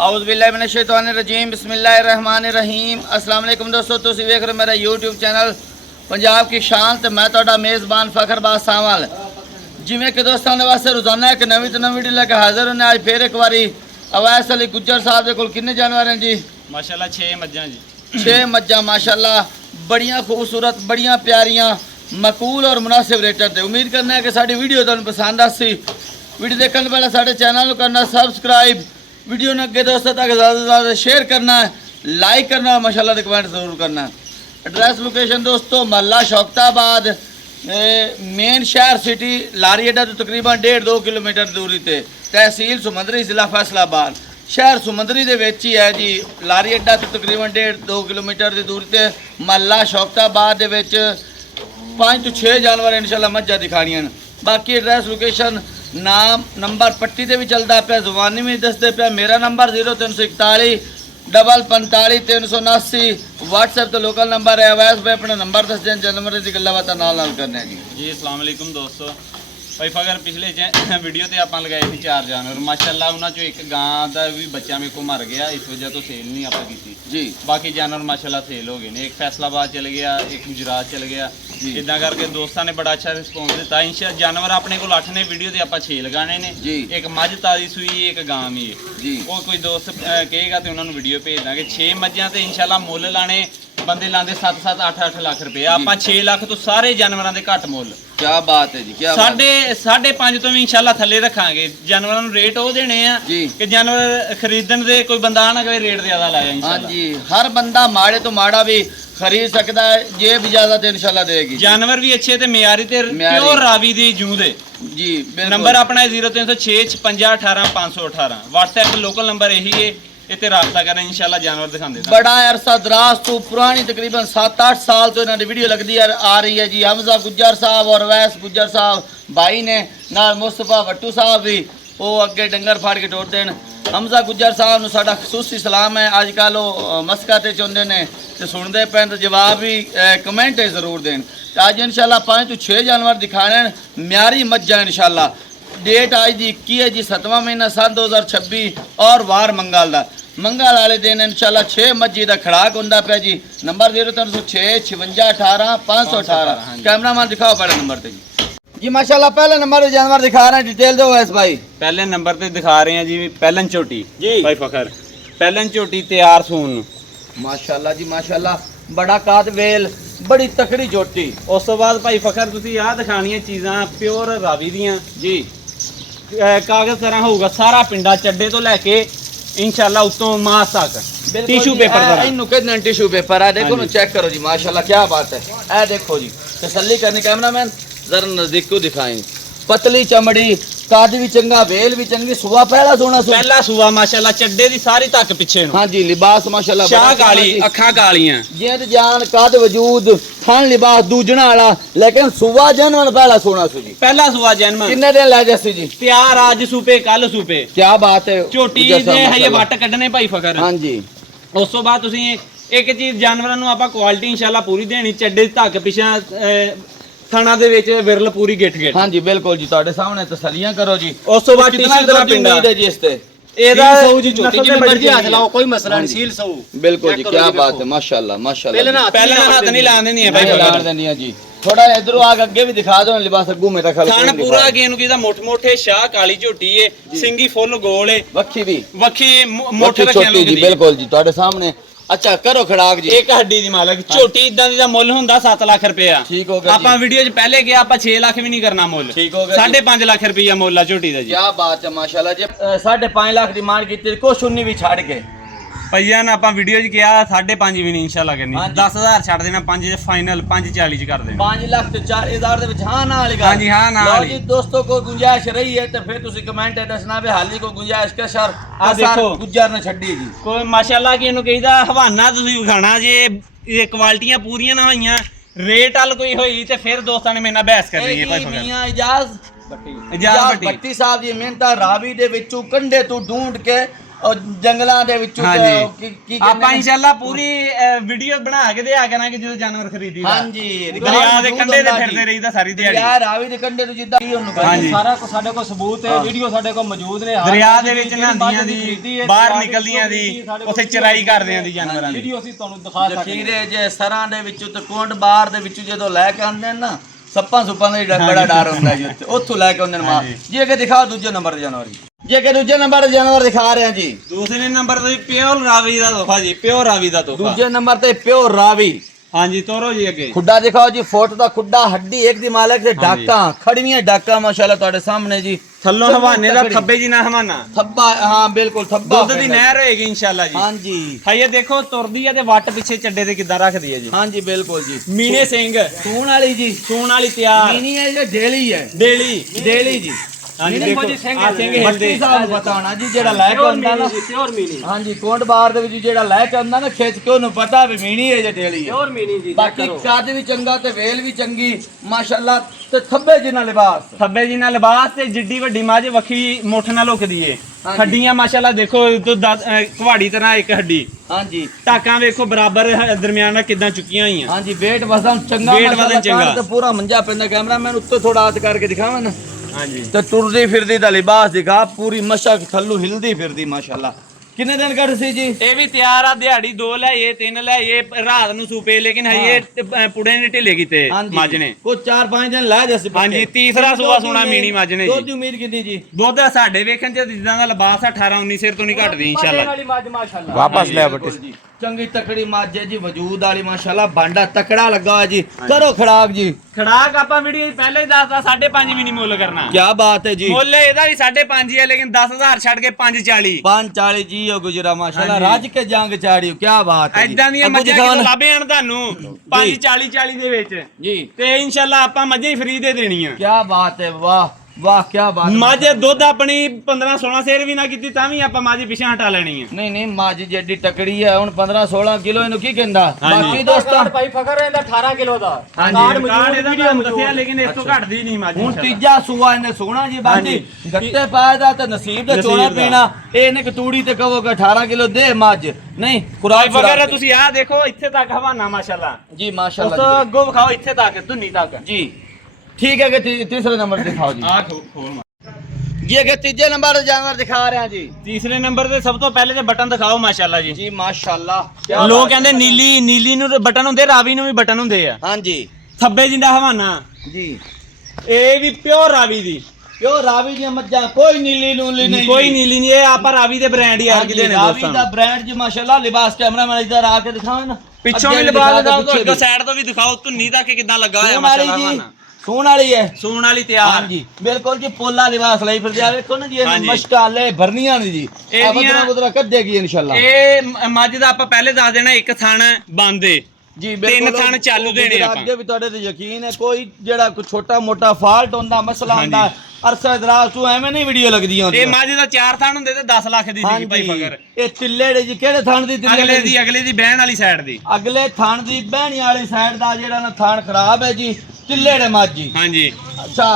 औज़ुबिल्लाहिमिनश्शैतानिर्रजीम बिस्मिल्लाहिर्रहमानिर्रहीम अस्सलाम वालेकुम दोस्तों, तुसीं वेख रहे मेरा यूट्यूब चैनल पंजाब की शान ते मैं तुहाडा मेज़बान फ़खरबाज सावल। जिवें कि दोस्तों दे वास्ते रोज़ाना एक नवीं तो नवीं वीडियो लेके हाज़िर होने। अज फिर एक बारी अवैस अली गुज्जर साहब दे कोल किन्ने जानवर हैं जी? माशाल्लाह 6 मज्जां जी। 6 मज्जां माशाल्लाह, बड़ियां खूबसूरत, बड़ियां प्यारियां, मकूल और मुनासिब रेटां ते। उम्मीद करना है कि साडी वीडियो तुहानूं पसंद आसी। वीडियो देखने पहले साडे चैनल को करना सब्सक्राइब, वीडियो ने अगे दोस्तों तक ज़्यादा से ज़्यादा शेयर करना है, लाइक करना, माशाल्लाह दे कमेंट ज़रूर करना है। एड्रैस लोकेशन दोस्तों महल्ला शौकताबाद, मेन शहर सिटी लारी अड्डा तो तकरीबन 1.5-2 किलोमीटर दूरी ते, तहसील सुमंदरी ज़िला फैसलाबाद, शहर सुमंदरी दे विच ही है जी। लारी अड्डा तो तकरीबन 1.5-2 किलोमीटर की दूरी ते महल्ला शौकताबाद दे विच 5 तो 6 जानवर इंशाल्लाह मज्जां दिखाणियां। बाकी एड्रैस लोकेशन नाम नंबर पट्टी से भी चलता पे, जुबानी में दसते पे। मेरा नंबर 0341 45 379, व्हाट्सएप तो लोकल नंबर है। अवैस भाई अपना नंबर दस दें, जनवरी की गल्ला बात नाल करने जी। अस्सलाम वालेकुम दोस्तों, भाई फगर पिछले वीडियो ते आपां लगाए थे 4 जानवर, माशाल्लाह उन्हां चों एक गां दा भी बच्चा मेरे को मर गया, इस वजह तो सेल नहीं आपां कीती जी। बाकी जानवर माशाल्लाह सेल हो गए ने। एक फैसलाबाद चल गया, एक गुजरात चल गया, इदां करके दोस्तों ने बड़ा अच्छा रिस्पॉन्स दिता। इंशाल्लाह जानवर अपने को 8 ने, वीडियो ते आपां 6 लगाने ने। एक मझ ताजी सूई, एक गां भी है। वो कोई दोस्त कहेगा तो उन्होंने वीडियो भेज देंगे। 6 मज्जां ते इंशाल्लाह मुੱਲ लाने बंदे लाते 7-7 8-8 लाख रुपए, आप 6 लाख तो सारे जानवरों के घट मुੱਲ। क्या बात है जी, क्या 5.5 तो भी इंशाल्लाह थले रखांगे। जानवरों को रेट वो देने हैं कि जानवर खरीदन दे कोई बंदा ना कहे रेट ज्यादा लाया इंशाल्लाह। हाँ जी, हर बंदा माड़े तो माड़ा भी खरीद सकता है, जेब इजाजत इंशाल्लाह देगी। जानवर भी अच्छे ते मियारी ते प्योर रावी दी जूं दे जी। नंबर अपना 0306 56 18 518, व्हाट्सएप लोकल नंबर यही है, इतने रास्ता करें इंशाल्लाह जानवर दिखाते। बड़ा अरसा दराज तो पुरानी तकरीबन 7-8 साल तो इन्होंने वीडियो लगती आ रही है जी। हमजा गुज्जर साहब और अवैस गुज्जर साहब भाई ने नाल मुस्तफा भट्टू साहब भी वो अगे डंगर फाड़ के टोर देन। हमजा गुज्जर साहब नूं साडा खसूसी सलाम है। अजकल वो मस्का ते चाहुंदे ने ते सुनते पे तो जवाब भी कमेंट जरूर देन। अज इंशाल्लाह 5 तो 6 जानवर दिखाने म्यारी मज्जां इंशाल्लाह। डेट आज दी 21 है जी, 7वां महीना सन 2026 और वार मंगल दा। मंगल वाले दिन इंशाल्लाह 6 मज्जी का खड़ाक होंदा पे जी। नंबर 0306 56 18 518। कैमरामैन दिखाओ पहले नंबर पे जी। माशाल्लाह पहले नंबर पे जानवर दिखा रहे हैं, डिटेल दो वैस भाई। पहले नंबर पे दिखा रहे हैं जी पहलन झोटी जी भाई फखर। पहलन झोटी तैयार सून माशाल्लाह जी, माशाल्लाह बड़ा काद वेल, बड़ी तकड़ी झोटी। उस तो बाद भाई फखर तुसी आ दिखाणियां चीज़ां प्योर रावी दियां जी। कागज तरह होगा सारा पिंडा चड्डे तो लैके इंशाल्लाह उत्तों मास तक टिश्यू पेपर दा इनु कहते हैं। टिश्यू पेपर है, देखो ना, चेक करो जी माशाल्लाह क्या बात है। ए देखो जी, तसल्ली करनी। कैमरामैन जरा नजदीक को दिखाएं। पतली चमड़ी, काद भी चंगा, वेल भी चंगी, सुबह पहला सोना पहला सुबह माशाल्लाह चड्डे दी सारी तक पीछे। हाँ जी, लिबास माशाल्लाह शाह काली, अखां कालियां, जिंद जान काद वजूद, थान लिबास दूजणा वाला, लेकिन सुबह जनवन पहला सोना सी जी। पहला सुबह जनवन कितने दिन लै जैसी जी? तैयार आज सूपे कल सूपे। क्या बात है। झोटी दे है ये वट कढने भाई फखर। हां जी। उस तो बाद तुसी एक चीज जानवरां नूं आपां क्वालिटी इंशाल्लाह पूरी देनी। चड्डे तक पिछा थाना दे विच विरल पूरी गिठ गिठ। हां जी बिल्कुल जी, तुहाडे सामने तसल्लियां करो जी। उस तो बाद टिश्यू दा पिंडा है जी। इस ते एदा सौ जी झोटी जिवें मर्जी हाथ लाओ, कोई मसला नहीं। सील सौ बिल्कुल जी, क्या बात है माशाल्लाह माशाल्लाह। पहले हाथ नहीं लान देनी है भाई, लान देनी है जी। थोड़ा इधरों आग अगे भी दिखा दो, लिबास अगू मेरा ख्याल खान पूरा अगे नु कीदा मोट मोटे शाह काली झोटी है, सिंगी फुल गोल है, वक्खी भी वक्खी मोटे रखिया जी। बिल्कुल जी, तुहाडे सामने। अच्छा करो खड़ाक जी। एक हड्डी दी मालक झोटी इदां दी दा मुੱਲ ਹੁੰਦਾ 7 ਲੱਖ ਰੁਪਿਆ। ठीक हो गया। ਆਪਾਂ ਵੀਡੀਓ 'ਚ ਪਹਿਲੇ ਗਿਆ ਆਪਾਂ 6 ਲੱਖ ਵੀ ਨਹੀਂ ਕਰਨਾ ਮੁੱਲ। ठीक हो गया। 5.5 ਲੱਖ ਰੁਪਿਆ ਮੁੱਲ ਆ ਝੋਟੀ ਦਾ ਜੀ। ਕੀ ਬਾਤ ਹੈ ਮਾਸ਼ਾਅੱਲਾ ਜੀ। 5.5 ਲੱਖ ਦੀ ਮਾਰ ਕੀਤੀ, ਕੁਛ 19 ਵੀ ਛੱਡ ਕੇ ਭਈਆ ਨਾ ਆਪਾਂ ਵੀਡੀਓ 'ਚ ਕਿਹਾ 5.5 ਵੀ ਨਹੀਂ ਇੰਸ਼ਾਅੱਲਾ ਕਰਨੀ। 10000 ਛੱਡ ਦੇਣਾ, 5 ਫਾਈਨਲ 540 'ਚ ਕਰ ਦੇਣਾ। 5 ਲੱਖ ਤੇ 4000 ਦੇ ਵਿੱਚ ਹਾਂ ਨਾ ਵਾਲੀ ਗੱਲ। ਹਾਂਜੀ ਹਾਂ ਨਾ ਵਾਲੀ। ਜੀ ਦੋਸਤੋ ਕੋਈ ਗੁੰਜਾਇਸ਼ ਰਹੀ ਹੈ ਤੇ ਫਿਰ ਤੁਸੀਂ ਕਮੈਂਟ ਤੇ ਦੱਸਣਾ ਵੀ ਹਾਲੀ ਕੋਈ ਗੁੰਜਾਇਸ਼ ਕੇ ਸਰ ਆ ਦੇਖੋ ਗੁੱਜਰ ਨੇ ਛੱਡੀ ਜੀ। ਕੋਈ ਮਾਸ਼ਾਅੱਲਾ ਕਿ ਇਹਨੂੰ ਕਹੀਦਾ ਹਵਾਨਾ ਤੁਸੀਂ ਵਿਖਾਣਾ ਜੇ ਇਹ ਕੁਆਲਿਟੀਆਂ ਪੂਰੀਆਂ ਨਾ ਹੋਈਆਂ, रेट वाल कोई हुई तो फिर दोस्तों ने मेरे नाल बहस करनी है। मियां इजाज भट्टी साहब जी मेहनत रावी दे विचों कंडे तो ढूंढ के ਉਹ ਜੰਗਲਾਂ ਦੇ ਵਿੱਚੋਂ ਹਾਂਜੀ ਆਪਾਂ ਇਨਸ਼ਾਅੱਲਾ ਪੂਰੀ ਵੀਡੀਓ ਬਣਾ ਕੇ ਦਿਆ ਕਰਾਂਗੇ ਜਦੋਂ ਜਾਨਵਰ ਖਰੀਦੀ ਦਾ ਹਾਂਜੀ ਦਰਿਆ ਦੇ ਕੰਢੇ ਤੇ ਫਿਰਦੇ ਰਹੀਦਾ ਸਾਰੀ ਦਿਹਾੜੀ ਯਾਰ ਰਾਵੀ ਦੇ ਕੰਢੇ ਤੋਂ ਜਿੱਦਾਂ ਹੀ ਉਹਨੂੰ ਹਾਂਜੀ ਸਾਰਾ ਕੁਝ ਸਾਡੇ ਕੋਲ ਸਬੂਤ ਹੈ ਵੀਡੀਓ ਸਾਡੇ ਕੋਲ ਮੌਜੂਦ ਨੇ ਦਰਿਆ ਦੇ ਵਿੱਚ ਨਹਾਉਂਦੀਆਂ ਦੀ ਬਾਹਰ ਨਿਕਲਦੀਆਂ ਦੀ ਉੱਥੇ ਚਰਾਈ ਕਰਦਿਆਂ ਦੀ ਜਾਨਵਰਾਂ ਦੀ ਵੀਡੀਓ ਅਸੀਂ ਤੁਹਾਨੂੰ ਦਿਖਾ ਸਕਦੇ ਖੀਰੇ ਜੇ ਸਰਾਂ ਦੇ ਵਿੱਚੋਂ ਤੇ ਕੋਂਡ ਬਾਹਰ ਦੇ ਵਿੱਚੋਂ ਜਦੋਂ ਲੈ ਕੇ ਆਉਂਦੇ ਨੇ ਨਾ ਸੱਪਾਂ ਸੁੱਪਾਂ ਦਾ ਬੜਾ ਡਰ ਹੁੰਦਾ ਜੀ ਉੱਥੇ ਉੱਥੋਂ ਲੈ ਕੇ ਆਉਂਦੇ ਨੇ ਮਾਰ ਜੀ ਅੱਗੇ ਦਿਖਾਓ ਦੂਜੇ ਨੰਬਰ ਦੇ ਜਾਨਵਰ ਜੇ ਕਿ ਦੂਜੇ ਨੰਬਰ ਦੇ ਜਾਨਵਰ ਦਿਖਾ ਰਹੇ ਹਾਂ ਜੀ ਦੂਸਰੇ ਨੰਬਰ ਤੇ ਪਿਓਰ ਰਾਵੀ ਦਾ ਤੋਹਫਾ ਜੀ ਪਿਓਰ ਰਾਵੀ ਦਾ ਤੋਹਫਾ ਦੂਜੇ ਨੰਬਰ ਤੇ ਪਿਓਰ ਰਾਵੀ ਹਾਂਜੀ ਤੋਰੋ ਜੀ ਅੱਗੇ ਖੁੱਡਾ ਦਿਖਾਓ ਜੀ ਫੁੱਟ ਦਾ ਖੁੱਡਾ ਹੱਡੀ ਇੱਕ ਦੀ ਮਾਲਕ ਤੇ ਡਾਕਾਂ ਖੜੀਆਂ ਡਾਕਾਂ ਮਾਸ਼ਾਅੱਲਾ ਤੁਹਾਡੇ ਸਾਹਮਣੇ ਜੀ ਥੱਲੋਂ ਹਵਾਨੇ ਦਾ ਥੱਬੇ ਜੀ ਨਾ ਹਵਾਨਾ ਥੱਬਾ ਹਾਂ ਬਿਲਕੁਲ ਥੱਬਾ ਦੁੱਧ ਦੀ ਨਹਿਰ ਹੋਏਗੀ ਇਨਸ਼ਾਅੱਲਾ ਜੀ ਹਾਂਜੀ ਹਾਈਏ ਦੇਖੋ ਤੁਰਦੀ ਹੈ ਤੇ ਵੱਟ ਪਿੱਛੇ ਚੱਡੇ ਤੇ ਕਿੱਦਾਂ ਰੱਖਦੀ ਹੈ ਜੀ ਹਾਂਜੀ ਬਿਲਕੁਲ ਜੀ ਮੀਨੇ ਸਿੰਘ ਸੂਣ ਵਾਲੀ ਜੀ ਸੂਣ ਵਾਲੀ ਤਿਆਰ ਮੀਨੀ ਹੈ ਜਾਂ ਡੇਲੀ ਹੈ ਡੇਲੀ ਜੀ ਹਾਂਜੀ ਦੇਖੋ ਜੀ ਸਿੰਘ ਆ ਸਿੰਘ ਮੱਤੀ ਹਿਲਦੇ ਸਾਹਿਬ ਨੂੰ ਪਤਾ ਹੋਣਾ ਜੀ ਜਿਹੜਾ ਲੈ ਕੇ ਆਉਂਦਾ ਨਾ ਪਿਓਰ ਮੀਨੀ ਹਾਂਜੀ ਕੋਟ ਬਾਰ ਦੇ ਵਿੱਚ ਜਿਹੜਾ ਲੈ ਕੇ ਆਉਂਦਾ ਨਾ ਖਿੱਚ ਕੇ ਉਹਨੂੰ ਪਤਾ ਵੀ ਮੀਣੀ ਹੈ ਜਾਂ ਡੇਲੀ ਹੈ ਪਿਓਰ ਮੀਨੀ ਜੀ ਬਾਕੀ ਕੱਦ ਵੀ ਚੰਗਾ ਤੇ ਵੇਲ ਵੀ ਚੰਗੀ ਮਾਸ਼ਾਅੱਲਾ ਤੇ ਥੱਬੇ ਜਿਹਾ ਲਿਬਾਸ ਥੱਬੇ ਜੀ ਨਾਲ ਲਿਬਾਸ ਤੇ ਜਿੱਡੀ ਵੱਡੀ ਮਾਝ ਵੱਖੀ ਮੁੱਠ ਨਾਲ ਲੁਕਦੀ ਏ ਹੱਡੀਆਂ ਮਾਸ਼ਾਅੱਲਾ ਦੇਖੋ ਕੁਹਾੜੀ ਤਰ੍ਹਾਂ ਇੱਕ ਹੱਡੀ ਹਾਂਜੀ ਟਾਕਾਂ ਵੇਖੋ ਬਰਾਬਰ ਦਰਮਿਆਨ ਨਾਲ ਕਿਦਾਂ ਚੁੱਕੀਆਂ ਹੋਈਆਂ ਹਾਂਜੀ weight ਵਜ਼ਨ ਚੰਗਾ weight ਵਜ਼ਨ ਚੰਗਾ ਤੇ ਪੂਰਾ ਮੰਜਾ ਪੈਂਦਾ ਕੈਮਰਾਮੈਨ ਉੱਤੇ ਥੋੜਾ ਹੱਥ ਕਰਕੇ ਦਿਖਾਵਾਂ ਨਾ ਹਾਂਜੀ ਤੇ ਤੁਰਦੀ ਫਿਰਦੀ ਦਾ ਲਿਬਾਸ ਦਿਖਾ ਪੂਰੀ ਮਸ਼ਕ ਥੱਲੂ ਹਿਲਦੀ ਫਿਰਦੀ ਮਾਸ਼ਾਅੱਲਾ ਕਿੰਨੇ ਦਿਨ ਕੱਢ ਸੀ ਜੀ ਇਹ ਵੀ ਤਿਆਰ ਆ ਦਿਹਾੜੀ 2 ਲਿਆਏ 3 ਲਿਆਏ ਰਾਤ ਨੂੰ ਸੂਪੇ ਲੇਕਿਨ ਹਈਏ ਪੁੜੇ ਨੇ ਢਿੱਲੇ ਕੀਤੇ ਮੱਝ ਨੇ ਕੋਈ 4-5 ਦਿਨ ਲੈ ਜਸ ਹਾਂਜੀ ਤੀਸਰਾ ਸੂਆ ਸੋਣਾ ਮੀਣੀ ਮੱਝ ਨੇ ਦੁੱਧ ਜੀ ਦੀ ਉਮੀਦ ਕਿੰਨੀ ਜੀ ਦੁੱਧ ਸਾਡੇ ਵੇਖਣ ਚ ਜਿੱਦਾਂ ਦਾ ਲਿਬਾਸ 18-19 ਸਿਰ ਤੋਂ ਨਹੀਂ ਘਟਦੀ ਇਨਸ਼ਾਅੱਲਾ ਵਾਲੀ ਮੱਝ ਮਾਸ਼ਾਅੱਲਾ ਵਾਪਸ ਲੈ ਬਟੇ ਜੀ ਚੰਗੀ ਤਕੜੀ ਮੱਝ ਹੈ ਜੀ ਵਜੂਦ ਵਾਲੀ ਮਾਸ਼ਾਅੱਲਾ ਬਾਂਡਾ ਤਕੜਾ ਲੱਗਾ ਹੋਇਆ ਜੀ ਕਰੋ ਖੜਾਕ ਜੀ ਖੜਾਕ ਆਪਾਂ ਵੀਡੀਓ ਪਹਿਲੇ ਹੀ ਦੱਸਦਾ 5.5 ਵੀ ਨਹੀਂ ਮੁੱਲ ਕਰਨਾ ਕੀ ਬਾਤ ਹੈ ਜੀ ਮੁੱਲ ਇਹਦਾ ਵੀ 5.5 ਹੈ ਲੇਕਿਨ 10000 ਛੱਡ ਕੇ 540 540 ਜੀ ਉਹ ਗੁਜਰਾ ਮਾਸ਼ਾਅੱਲਾ ਰੱਜ ਕੇ ਜੰਗ ਚਾੜੀ ਕੀ ਬਾਤ ਹੈ ਜੀ ਐਦਾਂ ਦੀਆਂ ਮੱਝਾਂ ਕਿਤੋਂ ਲੱਭੇ ਆਣ ਤੁਹਾਨੂੰ 540 ਦੇ ਵਿੱਚ ਜੀ ਤੇ ਇਨਸ਼ਾਅੱਲਾ ਆਪਾਂ ਮੱਝਾਂ ਹੀ ਫ੍ਰੀ ਦੇ ਦੇਣੀਆਂ ਕੀ ਬਾਤ ਹੈ ਵਾਹ ਵਾਹ ਕੀ ਬਾਤ ਮੱਝ ਦੁੱਧ ਆਪਣੀ 15-16 ਸੇਰ ਵੀ ਨਾ ਕੀਤੀ ਤਾਂ ਵੀ ਆਪਾਂ ਮੱਝ ਪਿਛਾਂ ਹਟਾ ਲੈਣੀ ਹੈ ਨਹੀਂ ਨਹੀਂ ਮੱਝ ਜਿਹੜੀ ਟਕੜੀ ਹੈ ਹੁਣ 15-16 ਕਿਲੋ ਇਹਨੂੰ ਕੀ ਕਹਿੰਦਾ ਹਾਂਜੀ। ਬਾਕੀ ਦੋਸਤਾਂ ਭਾਈ ਫਕਰ ਇਹਦਾ 18 ਕਿਲੋ ਦਾ ਹਾਂਜੀ ਕਾਰਡ ਇਹਦਾ ਤੁਹਾਨੂੰ ਦੱਸਿਆ ਲੇਕਿਨ ਇਸ ਤੋਂ ਘਟਦੀ ਨਹੀਂ ਮੱਝ ਹੁਣ ਤੀਜਾ ਸੂਆ ਇਹਨੇ ਸੋਹਣਾ ਜੀ ਬਾਕੀ ਗੱਤੇ ਪਾਇਆ ਦਾ ਤੇ ਨਸੀਬ ਦਾ ਚੋਣਾ ਨਸੀਬ ਦਾ। ਪੀਣਾ ਇਹਨੇ ਕਤੂੜੀ ਤੇ ਕਹੋਗੇ 18 ਕਿਲੋ ਦੇ ਮੱਝ ਨਹੀਂ ਭਾਈ ਖੁਰਾਕ ਵਗੈਰਾ ਤੁਸੀਂ ਆਹ ਦੇਖੋ ਇੱਥੇ ਤੱਕ ਹਵਾਨਾ ਮਾਸ਼ਾਅੱਲਾ ਜੀ ਉਸ ਮਾਸ਼ਾਅੱਲਾ ਤੋਂ ਅੱਗੋਂ ਵਿਖਾਓ ਇੱਥੇ ਤੱਕ ਧੁੰਨੀ ਤੱਕ ਜੀ ਠੀਕ ਹੈ ਕਿ ਤੀਸਰੇ ਨੰਬਰ ਦਿਖਾਓ ਜੀ ਆਹ ਖੋਲ ਜੀ ਅਗੇ ਤੀਜੇ ਨੰਬਰ ਦੇ ਜਾਨਵਰ ਦਿਖਾ ਰਹੇ ਹਾਂ ਜੀ ਤੀਸਰੇ ਨੰਬਰ ਤੇ ਸਭ ਤੋਂ ਪਹਿਲੇ ਤੇ ਬਟਨ ਦਿਖਾਓ ਮਾਸ਼ਾਅੱਲਾ ਜੀ ਜੀ ਮਾਸ਼ਾਅੱਲਾ ਲੋਕ ਕਹਿੰਦੇ ਨੀਲੀ ਨੂੰ ਬਟਨ ਹੁੰਦੇ ਰਾਵੀ ਨੂੰ ਵੀ ਬਟਨ ਹੁੰਦੇ ਆ ਹਾਂਜੀ ਥੱਬੇ ਜਿੰਦਾ ਹਵਾਨਾ ਜੀ ਇਹ ਵੀ ਪਿਓਰ ਰਾਵੀ ਦੀ ਕਿਉਂ ਰਾਵੀ ਦੀਆਂ ਮੱਝਾਂ ਕੋਈ ਨੀਲੀ ਨੂਲੀ ਨਹੀਂ ਕੋਈ ਨੀਲੀ ਨਹੀਂ ਇਹ ਆਪਾਂ ਰਾਵੀ ਦੇ ਬ੍ਰਾਂਡ ਹੀ ਆ ਕਿਦੇ ਨੇ ਰਾਵੀ ਦੋਸਤਾਂ ਦਾ ਬ੍ਰਾਂਡ ਜੀ ਮਾਸ਼ਾਅੱਲਾ ਲਿਬਾਸ ਕੈਮਰਾਮੈਨ ਇਧਰ ਆ ਕੇ ਦਿਖਾਓ ਨਾ ਪਿੱਛੋਂ ਵੀ ਲਿਬਾਸ ਦਿਖਾਓ ਅੱਗੇ ਸਾਈਡ ਤੋਂ ਵੀ ਦਿਖਾਓ ਧੁੰਨੀ ਤੱਕ ਕਿਦਾਂ ਲੱਗਾ ਹੋਇਆ ਮਾਸ਼ਾਅੱਲਾ ਹਵਾਨਾ ਸੂਣ ਵਾਲੀ ਹੈ ਸੂਣ ਵਾਲੀ ਤਿਆਰ ਹਾਂਜੀ ਬਿਲਕੁਲ ਜੀ ਪੋਲਾ ਲਿਬਾਸ ਲਈ ਫਿਰਦੇ ਆ ਵੇਖੋ ਨਾ ਜੀ ਇਹ ਹਾਂਜੀ। ਮਸ਼ਕਾਲੇ ਭਰਨੀਆਂ ਨੇ ਜੀ ਇਹਦੀਆਂ- ਬਦਰਾ ਬਦਰਾ ਕੱਢੇਗੀ ਇਨਸ਼ਾਅੱਲਾ ਇਹ ਮੱਝ ਦਾ ਆਪਾਂ ਪਹਿਲੇ ਦੱਸ ਦੇਣਾ ਇੱਕ ਥਣ ਬੰਦ ਏ ਜੀ ਤਿੰਨ ਥਣ ਚਾਲੂ ਦੇਣੇ ਆਪਾਂ ਅੱਗੇ ਵੀ ਤੁਹਾਡੇ ਤੇ ਯਕੀਨ ਹੈ ਕੋਈ ਜਿਹੜਾ ਕੋਈ ਛੋਟਾ ਮੋਟਾ ਫਾਲਟ ਹੁੰਦਾ ਮਸਲਾ ਹੁੰਦਾ ਅਰਸਾ ਦਰਾਜ਼ ਤੋਂ ਐਵੇਂ ਨਹੀਂ ਵੀਡੀਓ ਲੱਗਦੀਆਂ ਇਹ ਮੱਝ ਦਾ 4 ਥਣ ਹੁੰਦੇ ਤੇ 10 ਲੱਖ ਦੀ ਸੀ ਭਾਈ ਫਕਰ ਇਹ ਤਿੱਲੇੜੇ ਜੀ ਕਿਹੜੇ ਥਣ ਦੀ ਤਿੱਲੇ ਅਗਲੇ ਦੀ ਬਹਿਣ ਵਾਲੀ ਸਾਈਡ ਦੀ ਅਗਲੇ ਥਣ ਦੀ ਬਹਿਣੀ ਵਾਲੀ ਸਾਈਡ ਦਾ ਜਿਹੜਾ ਨਾ ਥਣ ਖਰਾਬ ਹੈ ਜੀ ਤਿੱਲੇੜੇ ਮਾਜੀ ਹਾਂਜੀ ਅੱਛਾ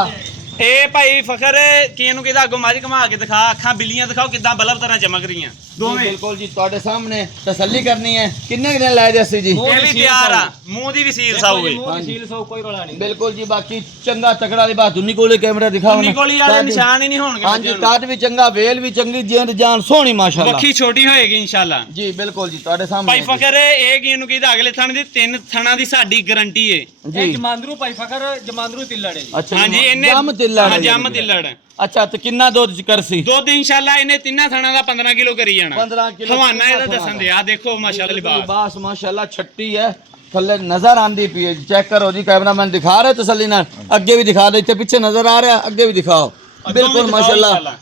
ਇਹ ਭਾਈ ਫਕਰ ਕੀ ਇਹਨੂੰ ਕਿਹਦਾ ਅੱਗੋਂ ਮੱਝ ਘੁਮਾ ਕੇ ਦਿਖਾ ਅੱਖਾਂ ਬਿੱਲੀਆਂ ਦਿਖਾਓ ਕਿਦਾਂ ਬਲਬ ਤਰ੍ਹਾਂ ਚਮਕ ਰਹੀਆਂ ਦੋਵੇਂ ਬਿਲਕੁਲ ਜੀ ਤੁਹਾਡੇ ਸਾਹਮਣੇ ਤਸੱਲੀ ਕਰਨੀ ਹੈ ਕਿੰਨੇ ਦਿਨ ਲੈ ਜਾਸੀ ਜੀ ਇਹ ਵੀ ਤਿਆਰ ਆ ਮੂੰਹ ਦੀ ਵੀ ਸੀਲ ਸਾਊਗੀ ਸੀਲ ਸੋ ਕੋਈ ਰੋਲਾ ਨਹੀਂ ਬਿਲਕੁਲ ਜੀ ਬਾਕੀ ਚੰਗਾ ਤਕੜਾ ਦੀ ਬਾਤ ਦੁਨੀ ਕੋਲੇ ਕੈਮਰਾ ਦਿਖਾਓ ਉਨੀ ਕੋਲੀ ਵਾਲੇ ਨਿਸ਼ਾਨ ਹੀ ਨਹੀਂ ਹੋਣਗੇ ਹਾਂਜੀ ਕਾਟ ਵੀ ਚੰਗਾ ਵੇਲ ਵੀ ਚੰਗੀ ਜਿੰਦ ਜਾਨ ਸੋਹਣੀ ਮਾਸ਼ਾਅੱਲਾ ਵੱਖੀ ਛੋਟੀ ਹੋਏਗੀ ਇਨਸ਼ਾਅੱਲਾ ਜੀ ਬਿਲਕੁਲ ਜੀ ਤੁਹਾਡੇ ਸਾਹਮਣੇ ਭਾਈ ਫਕਰ ਇਹ ਕੀ ਇਹਨੂੰ ਕਿਹਦਾ ਅਗਲੇ ਥਣ ਦੀ 3 ਥਣਾਂ ਦੀ ਸਾਡੀ ਗਾਰੰਟੀ ਏ ਇਹ ਜਮਾਂਦਰੂ ਭਾਈ ਫਕਰ ਜਮਾਂਦਰੂ ਤਿੱਲੜ ਹੈ ਜੀ ਅੱਛਾ ਹਾਂਜੀ ਇਹਨੇ ਜੰਮ ਤਿੱਲੜ ਹਾਂ, ਜੰਮ ਤਿੱਲੜ ਅੱਛਾ ਤੇ ਕਿੰਨਾ ਦੁੱਧ ਕਰਸੀ ਦੁੱਧ ਇਨਸ਼ਾਅੱਲਾ ਇਹਨੇ ਤਿੰਨਾਂ ਥਣਾਂ ਦਾ 15 ਕਿਲੋ ਕਰੀ ਜਾਣਾ 15 ਕਿਲੋ ਹਵਾਨਾ ਇਹਦਾ ਦੱਸਣ ਦੇ ਆ ਦੇਖੋ ਮਾਸ਼ਾਅੱਲਾ ਲਿਬਾਸ ਲਿਬਾਸ ਮਾਸ਼ਾਅੱਲਾ ਛੱਟੀ ਹੈ ਥੱਲੇ ਨਜ਼ਰ ਆਂਦੀ ਪਈ ਹੈ ਚੈੱਕ ਕਰੋ ਜੀ ਕੈਮਰਾਮੈਨ ਦਿਖਾ ਰਿਹਾ ਤਸੱਲੀ ਨਾਲ ਅੱਗੇ ਵੀ ਦਿਖਾ ਦੇ ਇੱਥੇ ਪਿੱਛੇ ਨਜ਼ਰ ਆ ਰਿਹਾ ਅੱਗੇ ਵੀ ਦਿਖਾਓ ਬਿਲਕੁਲ ਮਾਸ਼ਾਅੱਲਾ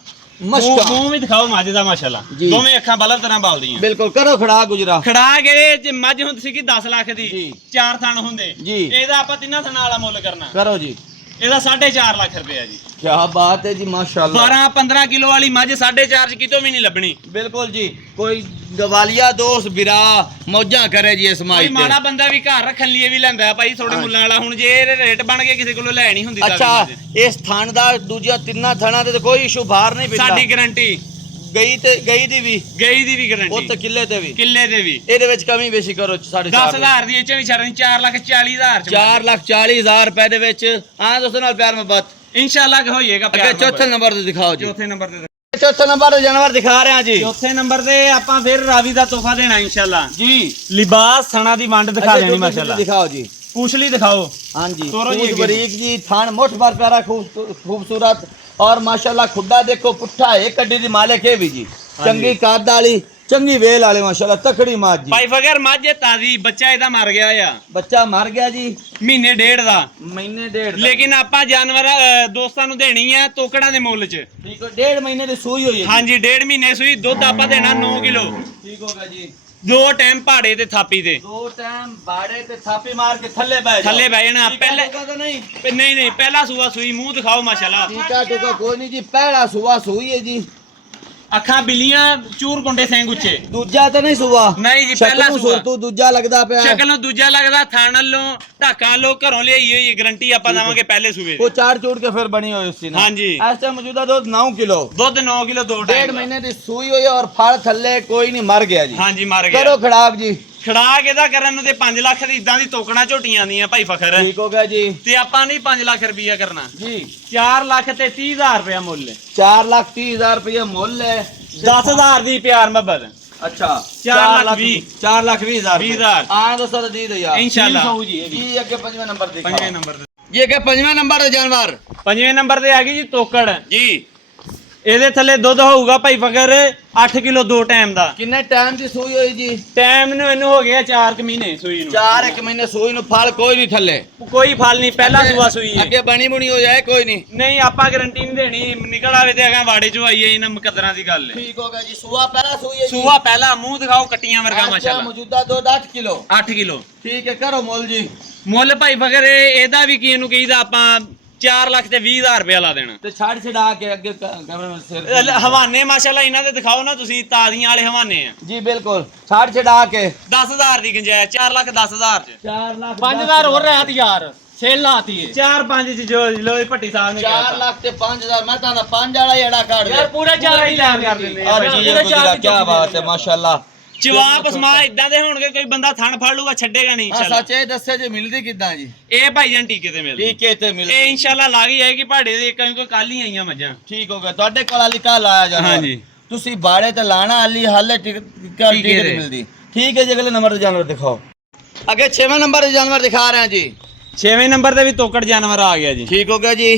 ਮਸ਼ਕਾ ਮੂੰਹ ਵੀ ਦਿਖਾਓ ਮੱਝ ਦਾ ਮਾਸ਼ਾਅੱਲਾ ਜੀ। ਦੋਵੇਂ ਅੱਖਾਂ ਬਲਬ ਤਰ੍ਹਾਂ ਬਲਦੀਆਂ ਬਿਲਕੁਲ ਕਰੋ ਖੜਾ ਗੁਜਰਾ ਖੜਾ ਗਏ ਜੇ ਮੱਝ ਹੁੰਦੀ ਸੀ ਕਿ 10 ਲੱਖ ਦੀ ਜੀ। 4 ਥਣ ਹੁੰਦੇ ਜੀ। ਇਹਦਾ ਆਪਾਂ ਤਿੰਨਾਂ ਥਣਾਂ ਵਾਲਾ ਮੁੱਲ ਕਰਨਾ ਕਰੋ ਜੀ ਇਹਦਾ 4.5 ਲੱਖ ਰੁਪਇਆ ਜੀ ਕੀ ਬਾਤ ਹੈ ਜੀ ਮਾਸ਼ਾਅੱਲਾ 12-15 ਕਿਲੋ ਵਾਲੀ ਮੱਝ 4.5 ਚ ਕਿਤੋਂ ਵੀ ਨਹੀਂ ਲੱਭਣੀ ਬਿਲਕੁਲ ਜੀ ਕੋਈ ਗਵਾਲੀਆ ਦੋਸਤ ਬਿਰਾ ਮੌਜਾਂ ਕਰੇ ਜੀ ਇਸ ਮਾਈ ਕੋਈ ਤੇ ਮਾੜਾ ਬੰਦਾ ਵੀ ਘਰ ਰੱਖਣ ਲਈ ਵੀ ਲੈਂਦਾ ਹੈ ਭਾਈ ਥੋੜੇ ਮੁੱਲਾਂ ਵਾਲਾ ਹੁਣ ਜੇ ਇਹ ਰੇਟ ਬਣ ਕੇ ਕਿਸੇ ਕੋਲੋਂ ਲੈ ਨਹੀਂ ਹੁੰਦੀ ਤਾਂ ਅੱਛਾ ਇਸ ਥਣ ਦਾ ਦੂਜਾ ਤਿੰਨਾਂ ਥਣਾਂ ਤੇ ਕੋਈ ਇਸ਼ੂ ਬਾਹਰ ਨਹੀਂ ਪੈਂਦਾ ਸਾਡੀ ਗਾਰੰਟੀ ਗਈ ਦੀ ਵੀ ਗਈ ਗਾਰੰਟੀ ਉੱਥੇ ਕਿੱਲੇ ਤੇ ਵੀ ਇਹਦੇ ਵਿੱਚ ਕਮੀ ਬੇਸ਼ੀ ਕਰੋ 4.5 10,000 ਦੀ ਇਹ ਚ ਵੀ ਛੱਡਣੀ 4,40,000 ਚ 4,40,000 ਰੁਪਏ ਦੇ ਵਿੱਚ ਆ ਦੋਸਤੋ ਨਾਲ ਪਿਆਰ ਮੁਹੱਬਤ इंशाल्लाह होइएगा ਅੱਗੇ ਚੌਥੇ ਨੰਬਰ ਤੇ ਦਿਖਾਓ ਜੀ चौथे नंबर ते ਚੌਥੇ ਨੰਬਰ ਤੇ ਜਾਨਵਰ ਦਿਖਾ ਰਹੇ ਹਾਂ ਜੀ चौथे नंबर ते ਆਪਾਂ ਫਿਰ ਰਾਵੀ ਦਾ ਤੋਹਫਾ ਦੇਣਾ इंशाल्लाह ਜੀ ਲਿਬਾਸ ਸਣਾ ਦੀ ਵੰਡ ਦਿਖਾ ਦੇਣੀ ਮਾਸ਼ਾਅੱਲਾ ਦਿਖਾਓ ਜੀ पूछली दिखाओ ਹਾਂਜੀ ਤੋਰੋ ਜੀ खूब बरीक जी थान मुठ भर प्यारा खूबसूरत और माशाल्लाह खुदा देखो पुट्ठा एक कड्डी दी मालिक है भी जी चंगी काद वाली चंगी वेल वाले माशाल्लाह तकड़ी मां जी ਭਾਈ ਫਗਰ ਮਾਝੇ ਤਾਜ਼ੀ ਬੱਚਾ ਇਹਦਾ ਮਰ ਗਿਆ ਆ ਬੱਚਾ ਮਰ ਗਿਆ ਜੀ ਮਹੀਨੇ ਡੇਢ ਦਾ ਮਹੀਨੇ ਡੇਢ ਦਾ। ਲੇਕਿਨ ਆਪਾਂ ਜਾਨਵਰ ਦੋਸਤਾਂ ਨੂੰ ਦੇਣੀ ਆ ਤੋਕੜਾਂ ਦੇ ਮੁੱਲ 'ਚ ਠੀਕ ਹੈ ਡੇਢ ਮਹੀਨੇ ਦੀ ਸੂਈ ਹੋਈ ਹੈ ਹਾਂਜੀ ਡੇਢ ਮਹੀਨੇ ਸੂਈ ਦੁੱਧ ਆਪਾਂ ਦੇਣਾ 9 ਕਿਲੋ ਠੀਕ ਹੋਗਾ ਜੀ ਦੋ ਟਾਈਮ ਪਹਾੜੇ ਤੇ ਥਾਪੀ ਤੇ ਦੋ ਟਾਈਮ ਬਾੜੇ ਤੇ ਥਾਪੀ ਮਾਰ ਕੇ ਥੱਲੇ ਬਹਿ ਥੱਲੇ ਬਹਿ ਜਾਣਾ ਪਹਿਲੇ ਤਾਂ ਨਹੀਂ ਨਹੀਂ ਪਹਿਲਾ ਸੂਆ ਸੂਈ ਮੂੰਹ ਦਿਖਾਓ ਮਾਸ਼ਾਅੱਲਾ ਟੀਕਾ ਟੁਕਾ ਕੋਈ ਨਹੀਂ ਜੀ ਪਹਿਲਾ ਸੂਆ ਸੂਈ ਹੈ ਜੀ ਅੱਖਾਂ ਬਿੱਲੀਆਂ ਚੂਰ ਗੁੰਡੇ ਸਿੰਘ ਉੱਚੇ ਦੂਜਾ ਤਾਂ ਨਹੀਂ ਸੂਆ ਨਹੀਂ ਜੀ ਪਹਿਲਾ ਸ਼ਕਲੋਂ ਸੂਆ ਸੁਰਤੂ ਦੂਜਾ ਲੱਗਦਾ ਪਿਆ ਸ਼ਕਲ ਨੂੰ ਦੂਜਾ ਲੱਗਦਾ ਥਾਣ ਵੱਲੋਂ ਢਾਕਾਂ ਲੋ ਘਰੋਂ ਲਿਆਈ ਹੋਈ ਗਰੰਟੀ ਆਪਾਂ ਦੇਵਾਂਗੇ ਪਹਿਲੇ ਸੂਏ ਉਹ ਚਾਰ ਚੂੜ ਕੇ ਫਿਰ ਬਣੀ ਹੋਈ ਸੀ ਨਾ ਹਾਂਜੀ ਇਸ ਟਾਈਮ ਮੌਜੂਦਾ ਦੁੱਧ 9 ਕਿਲੋ ਦੁੱਧ 9 ਕਿਲੋ ਦੋ ਡੇਢ ਟਾਈਮ ਮਹੀਨੇ ਦੀ ਸੂਈ ਹੋਈ ਔਰ ਫਲ ਥੱਲੇ ਕੋਈ ਨਹੀਂ ਮਰ ਗਿਆ ਜੀ ਹਾਂਜੀ ਮਰ ਗਿਆ ਕਰੋ ਖੜਾਕ ਜੀ ਖੜਾਕ ਇਹਦਾ ਕਰਨ ਨੂੰ ਤੇ 5 ਲੱਖ ਦੀ ਇਦਾਂ ਦੀ ਤੋਕਣਾ ਝੋਟੀਆਂ ਦੀਆਂ ਭਾਈ ਫਖਰ ਠੀਕ ਹੋ ਗਿਆ ਜੀ ਤੇ ਆਪਾਂ ਨਹੀਂ 5 ਲੱਖ ਰੁਪਈਆ ਕਰਨਾ ਜੀ 4 ਲੱਖ ਤੇ 30,000 ਰੁਪਇਆ ਮੁੱਲ 4,30,000 ਰੁਪਏ ਮੁੱਲ ਹੈ 10,000 ਦੀ ਪਿਆਰ ਮੁਹੱਬਤ ਅੱਛਾ 4,20,000 4,20,000 ਆ ਦੋਸਤੋ ਦੀ ਦੋ ਯਾਰ इंशाल्लाह ਜੀ ਅੱਗੇ ਪੰਜਵਾਂ ਨੰਬਰ ਦੇਖੋ ਪੰਜਵੇਂ ਨੰਬਰ ਤੇ ਇਹ ਅੱਗੇ ਪੰਜਵਾਂ ਨੰਬਰ ਦਾ ਜਾਨਵਰ ਪੰਜਵੇਂ ਨੰਬਰ ਤੇ ਆ ਗਈ ਜੀ ਤੋਕੜ ਜੀ ਇਹਦੇ ਥੱਲੇ ਦੁੱਧ ਹੋਊਗਾ ਭਾਈ ਫਕਰ 8 ਕਿਲੋ ਦੋ ਟਾਈਮ ਦਾ ਕਿੰਨੇ ਟਾਈਮ ਦੀ ਸੂਈ ਹੋਈ ਜੀ ਟਾਈਮ ਨੂੰ ਇਹਨੂੰ ਹੋ ਗਿਆ 4 ਮਹੀਨੇ ਸੂਈ ਨੂੰ 1 ਮਹੀਨੇ ਸੂਈ ਨੂੰ ਫਲ ਕੋਈ ਨਹੀਂ ਥੱਲੇ ਕੋਈ ਫਲ ਨਹੀਂ ਪਹਿਲਾ ਸੂਆ ਸੂਈ ਹੈ ਅੱਗੇ ਬਣੀ ਬੁਣੀ ਹੋ ਜਾਏ ਕੋਈ ਨਹੀਂ ਨਹੀਂ ਆਪਾਂ ਗਾਰੰਟੀ ਨਹੀਂ ਦੇਣੀ ਨਿਕਲ ਆਵੇ ਤੇ ਅਗਾ ਵਾੜੇ ਚੋਂ ਆਈਏ ਇਹਨਾਂ ਮੁਕੱਦਰਾਂ ਦੀ ਗੱਲ ਹੈ ਠੀਕ ਹੋ ਗਿਆ ਜੀ ਸੂਆ ਪਹਿਲਾ ਸੂਈ ਹੈ ਜੀ ਸੂਆ ਪਹਿਲਾ ਮੂੰਹ ਦਿਖਾਓ ਕੱਟੀਆਂ ਵਰਗਾ ਅੱਛਾ, ਮਾਸ਼ਾਅੱਲਾ ਮੌਜੂਦਾ ਦੁੱਧ 8 ਕਿਲੋ 8 ਕਿਲੋ ਠੀਕ ਹੈ ਕਰੋ ਮੁੱਲ ਜੀ ਮੁੱਲ ਭਾਈ ਫਕਰ ਇਹਦਾ ਵੀ ਕੀ ਇਹਨੂੰ ਕਹੀਦਾ ਆਪਾਂ 4 ਲੱਖ ਤੇ 20,000 ਰੁਪਇਆ ਲਾ ਦੇਣਾ ਤੇ ਛੱਡ ਛਡਾ ਕੇ ਅੱਗੇ ਕਮਰ ਸਿਰ ਹਵਾਨੇ ਮਾਸ਼ਾਅੱਲਾ ਇਹਨਾਂ ਦੇ ਦਿਖਾਓ ਨਾ ਤੁਸੀਂ ਤਾਜ਼ੀਆਂ ਵਾਲੇ ਹਵਾਨੇ ਆ ਜੀ ਬਿਲਕੁਲ ਛੱਡ ਛਡਾ ਕੇ 10,000 ਦੀ ਗੁੰਜਾਇਸ਼ 4 ਲੱਖ 10,000 ਚ 4 ਲੱਖ 5000 ਹੋਰ ਰਹਿਤ ਯਾਰ ਸੇਲ ਲਾਤੀ ਹੈ 4-5 ਚ ਜੋ ਲੋਈ ਭੱਟੀ ਸਾਹਿਬ ਨੇ 4 ਲੱਖ ਤੇ 5000 ਮੈਂ ਤਾਂ 5 ਵਾਲਾ ਹੀ ਅੜਾ ਕੱਢ ਯਾਰ ਪੂਰੇ 4 ਹੀ ਲੈਣ ਕਰ ਦਿੰਦੇ ਆ ਜੀ ਕੀ ਬਾਤ ਹੈ ਮਾਸ਼ਾਅੱਲਾ ਜਵਾਬ ਸਮਾ ਇਦਾਂ ਦੇ ਹੋਣਗੇ ਕੋਈ ਬੰਦਾ ਥਣ ਫੜ ਲੂਗਾ ਛੱਡੇਗਾ ਨਹੀਂ ਹਾਂ ਇੰਸ਼ਾਅੱਲਾ ਸੱਚ ਇਹ ਦੱਸੇ ਜੇ ਮਿਲਦੀ ਕਿੱਦਾਂ ਜੀ ਇਹ ਭਾਈਜਾਨ ਟੀਕੇ ਤੇ ਮਿਲਦੇ ਟੀਕੇ ਤੇ ਇਹ ਮਿਲਦੀ ਇੰਸ਼ਾਅੱਲਾ ਲੱਗ ਹੀ ਜਾਏਗੀ ਪਹਾੜੇ ਦੇ ਕਿਉਂਕਿ ਕੱਲ ਹੀ ਆਈਆਂ ਮੱਝਾਂ ਠੀਕ ਹੋ ਗਿਆ ਤੁਹਾਡੇ ਕੋਲ ਵਾਲੀ ਕੱਲ ਆਇਆ ਜਾਣਾ ਹਾਂਜੀ। ਤੁਸੀਂ ਬਾੜੇ ਤੇ ਲਾਣਾ ਹਾਲੇ ਹਾਲੇ ਟਿਕਟ ਟੀਕੇ ਤੇ ਮਿਲਦੀ ਠੀਕ ਹੈ ਜੀ ਅਗਲੇ ਨੰਬਰ ਤੇ ਜਾਨਵਰ ਦਿਖਾਓ ਅੱਗੇ 6ਵੇਂ ਨੰਬਰ ਤੇ ਜਾਨਵਰ ਦਿਖਾ ਰਹੇ ਹਾਂ ਜੀ 6ਵੇਂ ਨੰਬਰ ਤੇ ਵੀ ਤੋਕੜ ਜਾਨਵਰ ਆ ਗਿਆ ਜੀ ਠੀਕ ਹੋ ਗਿਆ ਜੀ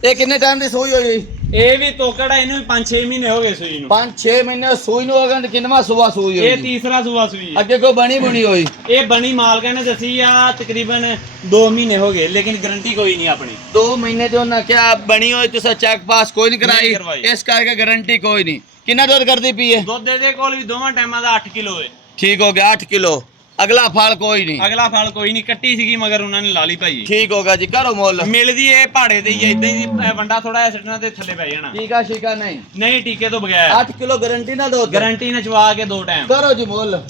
ਇਹ ਕਿੰਨੇ ਟਾਈਮ ਦੀ ਸੂਈ ਹੋਈ ਇਹ ਵੀ ਤੋਕੜ ਆ ਇਹਨੂੰ 5-6 ਮਹੀਨੇ ਹੋ ਗਏ ਸੂਈ ਨੂੰ 5-6 ਮਹੀਨੇ ਸੂਈ ਨੂੰ ਹੋ ਗਏ ਕਿੰਨਵਾਂ ਸੂਆ ਸੂਈ ਹੋਈ ਇਹ ਤੀਸਰਾ ਸੂਆ ਸੂਈ ਹੈ ਅੱਗੇ ਕੋਈ ਬਣੀ ਬੁਣੀ ਹੋਈ ਇਹ ਬਣੀ ਮਾਲਕਾਂ ਨੇ ਦੱਸੀ ਆ ਤਕਰੀਬਨ 2 ਮਹੀਨੇ ਹੋ ਗਏ ਲੇਕਿਨ ਗਾਰੰਟੀ ਕੋਈ ਨਹੀਂ ਆਪਣੀ 2 ਮਹੀਨੇ ਦੇ ਉਹਨਾਂ ਕਿਹਾ ਬਣੀ ਹੋਈ ਤੁਸੀਂ ਚੈੱਕ ਪਾਸ ਕੋਈ ਨਹੀਂ ਨਹੀਂ ਕਰਾਈ ਕਰਵਾਈ। ਇਸ ਕਰਕੇ ਗਾਰੰਟੀ ਕੋਈ ਨਹੀਂ ਕਿੰਨਾ ਦੁੱਧ ਕਰਦੀ ਪਈ ਹੈ ਦੁੱਧ ਇਹਦੇ ਕੋਲ ਵੀ ਦੋਵਾਂ ਟਾਈਮਾਂ ਦਾ 8 ਕਿਲੋ ਹੈ ਠੀਕ ਹੋ ਗਿਆ 8 ਕਿਲੋ ਅਗਲਾ ਫਲ ਕੋਈ ਨਹੀਂ ਅਗਲਾ ਫਲ ਕੋਈ ਨਹੀਂ ਕੱਟੀ ਸੀਗੀ ਮਗਰ ਉਹਨਾਂ ਨੇ ਲਾ ਲਈ ਭਾਈ ਠੀਕ ਹੋ ਗਿਆ ਜੀ ਕਰੋ ਮੁੱਲ ਮਿਲਦੀ ਇਹ ਪਹਾੜੇ ਤੇ ਹੀ ਇਦਾਂ ਹੀ ਵੰਡਾ ਥੋੜਾ ਜਿਹਾ ਸਿੱਟਣਾ ਤੇ ਥੱਲੇ ਪੈ ਜਾਣਾ ਟੀਕਾ ਸ਼ੀਕਾ ਨਹੀਂ ਨਹੀਂ ਟੀਕੇ ਤੋਂ ਬਗੈਰ 8 ਕਿਲੋ ਗਾਰੰਟੀ ਨਾ ਦੋ ਗਾਰੰਟੀ ਨੇ ਚਵਾ ਕੇ ਦੋ ਟਾਈਮ ਕਰੋ ਜੀ ਮੁੱਲ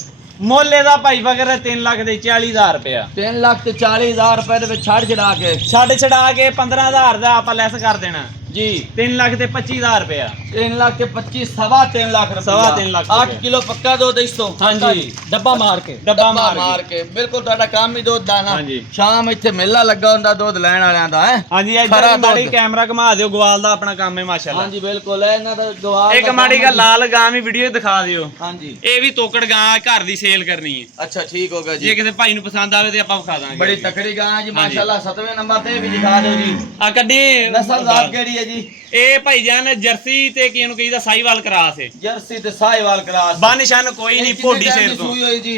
ਮੁੱਲ ਇਹਦਾ ਭਾਈ ਫਕਰ 3 ਲੱਖ ਦੇ 40,000 ਰੁਪਇਆ 3 ਲੱਖ ਤੇ 40,000 ਰੁਪਏ ਦੇ ਵਿੱਚ ਛੱਡ ਛਡਾ ਕੇ ਛੱਡ ਛਡਾ ਕੇ 15,000 ਦਾ ਆਪਾਂ ਲੈਸ ਕਰ ਦੇਣਾ ਜੀ 3 ਲੱਖ ਤੇ 25,000 ਰੁਪਇਆ 3 ਲੱਖ ਤੇ 25 ਸਵਾ 3 ਲੱਖ ਰੁਪਏ ਸਵਾ ਤਿੰਨ ਲੱਖ 8 ਕਿਲੋ ਪੱਕਾ ਦੁੱਧ ਇਸ ਤੋਂ ਹਾਂਜੀ ਡੱਬਾ ਮਾਰ ਕੇ ਡੱਬਾ ਮਾਰ ਕੇ ਕੇ ਬਿਲਕੁਲ ਤੁਹਾਡਾ ਕੰਮ ਹੀ ਦੁੱਧ ਦਾ ਨਾ ਹਾਂਜੀ। ਸ਼ਾਮ ਇੱਥੇ ਮੇਲਾ ਲੱਗਾ ਹੁੰਦਾ ਦੁੱਧ ਲੈਣ ਵਾਲਿਆਂ ਦਾ ਹੈ ਹਾਂਜੀ ਖਰਾ ਇੱਧਰ ਮਾੜੀ ਦੁੱਧ। ਕੈਮਰਾ ਘੁਮਾ ਦਿਓ ਗਵਾਲ ਦਾ ਆਪਣਾ ਕੰਮ ਹੈ ਮਾਸ਼ਾਅੱਲਾ ਹਾਂਜੀ ਬਿਲਕੁਲ ਹੈ ਇਹਨਾਂ ਦਾ ਜਵਾਬ ਇੱਕ ਮਾੜੀ ਗੱਲ ਲਾਲ ਗਾਂ ਵੀ ਵੀਡੀਓ ਦਿਖਾ ਦਿਓ ਹਾਂਜੀ ਇਹ ਵੀ ਤੋਕੜ ਗਾਂ ਘਰ ਦੀ ਸੇਲ ਕਰਨੀ ਹੈ ਅੱਛਾ ਠੀਕ ਹੋ ਗਿਆ ਜੇ ਜੀ ਕਿਸੇ ਭਾਈ ਨੂੰ ਪਸੰਦ ਆਵੇ ਤੇ ਆਪਾਂ ਵਿਖਾ ਦਾਂਗੇ ਬੜੀ ਤਕੜੀ ਗਾਂ ਹੈ ਜੀ ਮਾਸ਼ਾਅੱਲਾ 7ਵੇਂ ਨੰਬਰ ਤੇ ਵੀ ਦਿਖਾ ਦਿਓ ਜੀ ਆ ਕੱਢੀ ਨਸਲ ਜ਼ਾਤ ਕਿਹੜੀ ਹੈ ਜੀ ਇਹ ਭਾਈਜਾਨ ਜਰਸੀ ਤੇ ਕੀ ਇਹਨੂੰ ਕਹੀਦਾ ਸਾਈਵਾਲ ਕਰਾਸ ਹੈ ਜਰਸੀ ਤੇ ਸਾਹੀਵਾਲ ਕਰਾਸ ਬੰਨ ਨਿਸ਼ਾਨ ਕੋਈ ਨਹੀਂ ਭੋਡੀ ਸੇਰ ਤੋਂ ਸੂਈ ਹੋਈ ਜੀ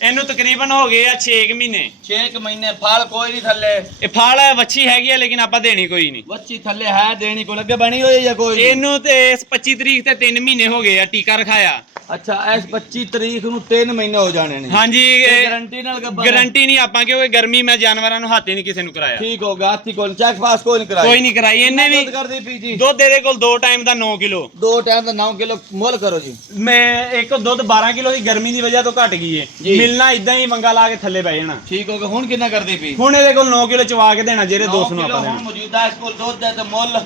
ਇਹਨੂੰ ਤਕਰੀਬਨ ਹੋ ਗਏ ਆ 6 ਮਹੀਨੇ 6 ਮਹੀਨੇ ਫਲ ਕੋਈ ਨਹੀਂ ਥੱਲੇ ਇਹ ਫਲ ਵੱਛੀ ਹੈਗੀ ਆ ਲੇਕਿਨ ਆਪਾਂ ਦੇਣੀ ਕੋਈ ਨਹੀਂ ਬੱਚੀ ਥੱਲੇ ਹੈ ਦੇਣੀ ਕੋਲ ਅੱਗੇ ਬਣੀ ਹੋਈ ਜਾਂ ਕੋਈ ਨਹੀਂ? ਇਹਨੂੰ ਤੇ ਇਸ 25 ਤਰੀਕ ਤੇ 3 ਮਹੀਨੇ ਹੋ ਗਏ ਆ ਟੀਕਾ ਰਖਾਇਆ ਅੱਛਾ ਇਸ 25 ਤਰੀਕ ਨੂੰ 3 ਮਹੀਨੇ ਹੋ ਜਾਣੇ ਨੇ ਹਾਂਜੀ ਗਾਰੰਟੀ ਨਾਲ ਗੱਬਰ ਗਾਰੰਟੀ ਨਹੀਂ ਆਪਾਂ ਕਿਉਂਕਿ ਗਰਮੀ ਮੈਂ ਜਾਨਵਰਾਂ ਨੂੰ ਹੱਥ ਹੀ ਨਹੀਂ ਕਿਸੇ ਨੂੰ ਕਰਾਇਆ ਠੀਕ ਹੋ ਗਿਆ ਹਾਥੀ ਕੋਲ ਚੈੱਕ ਪਾਸ ਕੋਈ ਨਹੀਂ ਕਰਾਇਆ ਕੋਈ ਨਹੀਂ ਕਰਾਈ ਇਹਨੇ ਵੀ ਦੁੱਧ ਕਰਦੀ ਪੀ ਜੀ ਦੁੱਧ ਇਹਦੇ ਕੋਲ 2 ਟਾਈਮ ਦਾ 9 ਕਿਲੋ 2 ਟਾਈਮ ਦਾ 9 ਕਿਲੋ ਮੁੱਲ ਕਰੋ ਜੀ ਮੈਂ ਇੱਕ ਦੁੱਧ 12 ਕਿਲੋ ਦੀ ਗਰਮੀ ਦੀ ਵਜ੍ਹਾ ਤੋਂ ਘਟ ਗਈ ਏ ਜੀ। ਮਿਲਣਾ ਇਦਾਂ ਹੀ ਵੰਗਾ ਲਾ ਕੇ ਥੱਲੇ ਬਹਿ ਜਾਣਾ ਠੀਕ ਹੋ ਗਿਆ ਹੁਣ ਕਿੰਨਾ ਕਰਦੀ ਪਈ ਹੁਣ ਇਹਦੇ ਕੋਲ 9 ਕਿਲੋ ਚਵਾ ਕੇ ਦੇਣਾ ਜਿਹੜੇ 200 ਨੂੰ ਕਿਲੋ ਆਪਾਂ ਹੁਣ ਦੇਣਾ ਮੌਜੂਦਾ ਇਸ ਕੋਲ ਦੁੱਧ ਹੈ ਤੇ ਮੁੱਲ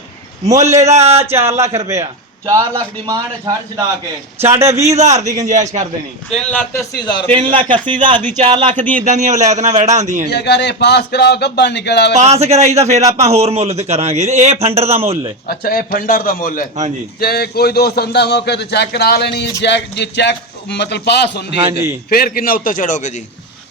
ਮੁੱਲ ਇਹਦਾ 4 ਲੱਖ ਰੁਪਇਆ 4 ਲੱਖ ਡਿਮਾਂਡ ਹੈ, ਛੱਡ ਛਡਾ ਕੇ ਸਾਡੇ 20000 ਦੀ ਗੁੰਜਾਇਸ਼ ਕਰ ਦੇਣੀ 3,80,000 3,80,000 ਦੀ 4 ਲੱਖ ਦੀ ਇਦਾਂ ਦੀਆਂ ਵਲੈਤ ਨਾਲ ਵੈੜਾਂ ਆਉਂਦੀਆਂ ਇਹ ਜੀ। ਅਗਰ ਇਹ ਪਾਸ ਕਰਾਓ ਗੱਬਾ ਨਿਕਲ ਆਵੇ ਪਾਸ ਕਰਾਈ ਤਾਂ ਫਿਰ ਆਪਾਂ ਹੋਰ ਮੁੱਲ ਤੇ ਕਰਾਂਗੇ। ਇਹ ਫੰਡਰ ਦਾ ਮੁੱਲ ਹੈ। ਅੱਛਾ ਇਹ ਫੰਡਰ ਦਾ ਮੁੱਲ ਹੈ। ਹਾਂਜੀ ਜੇ ਕੋਈ ਦੋਸਤ ਆਂਦਾ ਮੌਕੇ ਤੇ ਚੈੱਕ ਕਰਾ ਲੈਣੀ ਹੈ, ਜੇ ਚੈੱਕ ਮਤਲਬ ਪਾਸ ਹੁੰਦੀ ਹੈ ਹਾਂਜੀ। ਫਿਰ ਕਿੰਨਾ ਉੱਤੇ ਚੜੋਗੇ ਜੀ?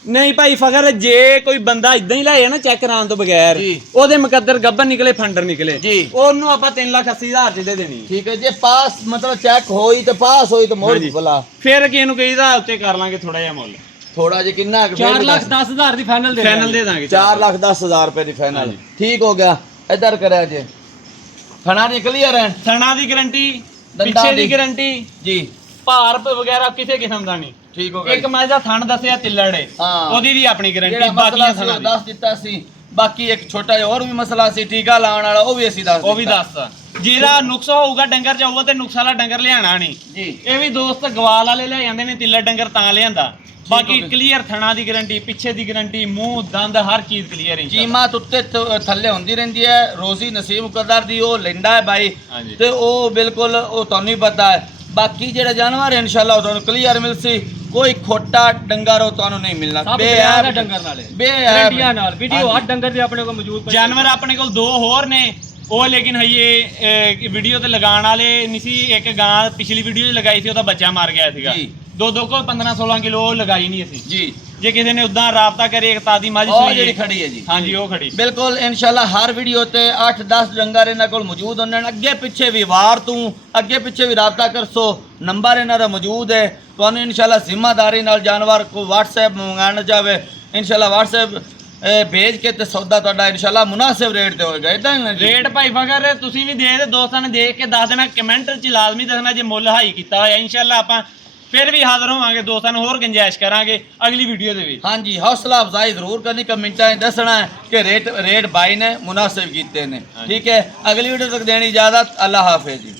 ਨਹੀਂ ਭਾਈ ਫਖਰ, ਜੇ ਕੋਈ ਬੰਦਾ ਇਦਾਂ ਹੀ ਲਾਇਆ ਨਾ ਚੈੱਕ ਕਰਾਉਣ ਤੋਂ ਬਗੈਰ, ਜੀ। ਉਹਦੇ ਮੁਕੱਦਰ ਗੱਬਨ ਨਿਕਲੇ ਫੰਡਰ ਨਿਕਲੇ, ਜੀ। ਉਹਨੂੰ ਆਪਾਂ 3,80,000 ਚ ਦੇ ਦੇਣੀ। ਠੀਕ ਹੈ, ਜੇ ਪਾਸ ਮਤਲਬ ਚੈੱਕ ਹੋਈ ਤੇ ਪਾਸ ਹੋਈ ਤਾਂ ਮੋੜ ਹਾਂਜੀ। ਭਲਾ ਫਿਰ ਕੀ ਇਹਨੂੰ ਕਹੀਦਾ ਉੱਤੇ ਕਰ ਲਾਂਗੇ ਥੋੜਾ ਜਿਹਾ ਮੁੱਲ। ਥੋੜਾ ਜਿਹਾ ਕਿੰਨਾ 4,10,000 ਦੀ ਫਾਈਨਲ ਦੇ ਦਾਂਗੇ। 4,10,000 ਰੁਪਏ ਦੀ ਫਾਈਨਲ। ਹਾਂਜੀ। ਠੀਕ ਹੋ ਗਿਆ। ਇੱਧਰ ਕਰਿਆ ਜੇ ਥਣਾ ਦੀ ਕਲੀਅਰ ਹੈ, ਥਣਾ ਦੀ ਗਾਰੰਟੀ, ਦੰਦਾਂ ਪਿੱਛੇ ਦੀ ਦੀ ਗਾਰੰਟੀ, ਜੀ ਭਾਰ ਵਗੈਰਾ ਕਿਸੇ ਕਿਸਮ ਦਾ ਨਹੀਂ। ਠੀਕ ਹੋ ਗਿਆ। ਇੱਕ ਮੈਂ ਦਾ ਥਣ ਦੱਸਿਆ ਤਿੱਲੜੇ, ਹਾਂ। ਉਹਦੀ ਵੀ ਆਪਣੀ ਜਿਹੜਾ ਗਾਰੰਟੀ। ਮਸਲਾ ਬਾਕੀ ਸੀ ਉਹ ਥਣਾ ਦੱਸ ਦਿੱਤਾ ਸੀ। ਬਾਕੀ ਇੱਕ ਛੋਟਾ ਜਿਹਾ ਹੋਰ ਵੀ ਮਸਲਾ ਸੀ ਟੀਕਾ ਲਾਉਣ ਵਾਲਾ, ਉਹ ਵੀ ਅਸੀਂ ਦੱਸ ਉਹ ਵੀ ਦਿੱਤਾ। ਦੱਸਦਾ। ਜਿਹਦਾ ਨੁਕਸ ਹੋਊਗਾ ਡੰਗਰ ਚ ਹੋਊਗਾ ਤੇ ਨੁਕਸ ਵਾਲਾ ਡੰਗਰ ਲਿਆਣਾ ਨਹੀਂ। ਜੀ ਇਹ ਵੀ ਦੋਸਤ ਗਵਾਲ ਵਾਲੇ ਲੈ ਜਾਂਦੇ ਨੇ ਤਿੱਲੜ ਡੰਗਰ ਤਾਂ ਲਿਆਂਦਾ। ਬਾਕੀ ਹੋ ਗਿਆ। ਕਲੀਅਰ ਥਣਾ ਦੀ ਗਾਰੰਟੀ, ਪਿੱਛੇ ਦੀ ਗਾਰੰਟੀ, ਮੂੰਹ ਦੰਦ ਹਰ ਚੀਜ਼ ਕਲੀਅਰ ਹੈ। ਜੀਮਾਤ ਉੱਤੇ ਥੱਲੇ ਹੁੰਦੀ ਰਹਿੰਦੀ ਹੈ। ਰੋਜ਼ੀ ਨਸੀਬ ਮੁਕੱਦਰ ਦੀ ਉਹ ਲੈਂਦਾ ਹੈ ਬਾਈ, ਹਾਂਜੀ। ਤੇ ਉਹ ਬਿਲਕੁਲ ਉਹ ਤੁਹਾਨੂੰ ਹੀ ਪਤਾ ਹੈ। ਬਾਕੀ ਜਿਹੜੇ ਜਾਨਵਰ ਹੈ ਇਨਸ਼ਾਅੱਲਾ ਉਹ ਤੁਹਾਨੂੰ ਕਲੀਅਰ ਮਿਲਸੀ। ਕੋਈ ਖੋਟਾ ਡੰਗਰ ਉਹ ਤੁਹਾਨੂੰ ਨਹੀਂ ਮਿਲਣਾ। ਬੇਅਬ ਡੰਗਰ ਨਾਲੇ ਬੇਅਬ ਗਾਰੰਟੀਆਂ ਨਾਲ ਵੀਡੀਓ ਹਾਂਜੀ। 8 ਡੰਗਰ ਦੇ ਆਪਣੇ ਕੋਲ ਮੌਜੂਦ। ਜਾਨਵਰ ਆਪਣੇ ਕੋਲ 2 ਹੋਰ ਨੇ, ਉਹ ਲੇਕਿਨ ਹਈਏ ਵੀਡੀਓ ਤੇ ਲਗਾਉਣ ਵਾਲੇ ਨਹੀਂ ਸੀ। ਇੱਕ ਗਾਂ ਪਿਛਲੀ ਵੀਡੀਓ 'ਚ ਲਗਾਈ ਸੀ, ਉਹਦਾ ਬੱਚਾ ਮਰ ਗਿਆ ਸੀਗਾ। ਜੀ। ਦੋ ਕੋਲ 15-16 ਕਿਲੋ ਉਹ ਲਗਾਈ ਨਹੀਂ ਅਸੀਂ। ਜੀ ਜੇ ਕਿਸੇ ਨੇ ਉਦਾਂ ਰਾਬਤਾ ਕਰੇ ਇੱਕ ਤਾਦੀ ਮੱਝ ਉਹ ਸੂਈ ਜਿਹੜੀ ਹੈ। ਖੜੀ ਹੈ ਜੀ, ਹਾਂਜੀ ਉਹ ਖੜੀ। ਬਿਲਕੁਲ ਇਨਸ਼ਾਅੱਲਾ ਹਰ ਵੀਡੀਓ ਤੇ 8-10 ਡੰਗਰ ਇਹਨਾਂ ਕੋਲ ਮੌਜੂਦ ਹੁੰਦੇ ਨੇ। ਅੱਗੇ ਪਿੱਛੇ ਵੀ ਵਾਰ ਤੂੰ ਅੱਗੇ ਪਿੱਛੇ ਵੀ ਰਾਬਤਾ ਕਰਸੋ, ਨੰਬਰ ਇਹਨਾਂ ਦਾ ਮੌਜੂਦ ਹੈ। ਤੁਹਾਨੂੰ ਇਨਸ਼ਾਅੱਲਾ ਜ਼ਿੰਮੇਦਾਰੀ ਨਾਲ ਜਾਨਵਰ ਕੋਈ WhatsApp ਮੰਗਾਉਣਾ ਚਾਹੇ ਇਨਸ਼ਾਅੱਲਾ WhatsApp ਭੇਜ ਕੇ ਤੇ ਸੌਦਾ ਤੁਹਾਡਾ ਇਨਸ਼ਾਅੱਲਾ ਮੁਨਾਸਿਬ ਰੇਟ ਤੇ ਹੋਏਗਾ। ਇਦਾਂ ਹੀ ਨਾ ਜੀ? ਰੇਟ ਭਾਈ ਫਕਰ ਤੁਸੀਂ ਵੀ ਦੇ ਦੋਸਤਾਂ ਨੇ ਦੇਖ ਕੇ ਦੱਸ ਦੇਣਾ, ਕਮੈਂਟ 'ਚ ਲਾਜ਼ਮੀ ਦੱਸਣਾ ਜੇ ਮੁੱਲ ਹਾਈ ਕੀਤਾ ਹੋਇਆ। ਇਨਸ਼ਾਅੱਲਾ ਆਪਾਂ ਫਿਰ ਵੀ ਹਾਜ਼ਰ ਹੋਵਾਂਗੇ, ਦੋਸਤਾਂ ਨੂੰ ਹੋਰ ਗੁੰਜਾਇਸ਼ ਕਰਾਂਗੇ ਅਗਲੀ ਵੀਡੀਓ ਦੇ ਵਿੱਚ। ਹਾਂਜੀ, ਹੌਸਲਾ ਅਫਜ਼ਾਈ ਜ਼ਰੂਰ ਕਰਨੀ, ਕਮੈਂਟਾਂ 'ਚ ਦੱਸਣਾ ਹੈ ਕਿ ਰੇਟ ਬਾਈ ਨੇ ਮੁਨਾਸਿਬ ਕੀਤੇ ਨੇ। ਠੀਕ ਹੈ, ਅਗਲੀ ਵੀਡੀਓ ਤੱਕ ਦੇਣੀ ਇਜਾਜ਼ਤ। ਅੱਲਾਹ ਹਾਫਿਜ਼ ਜੀ।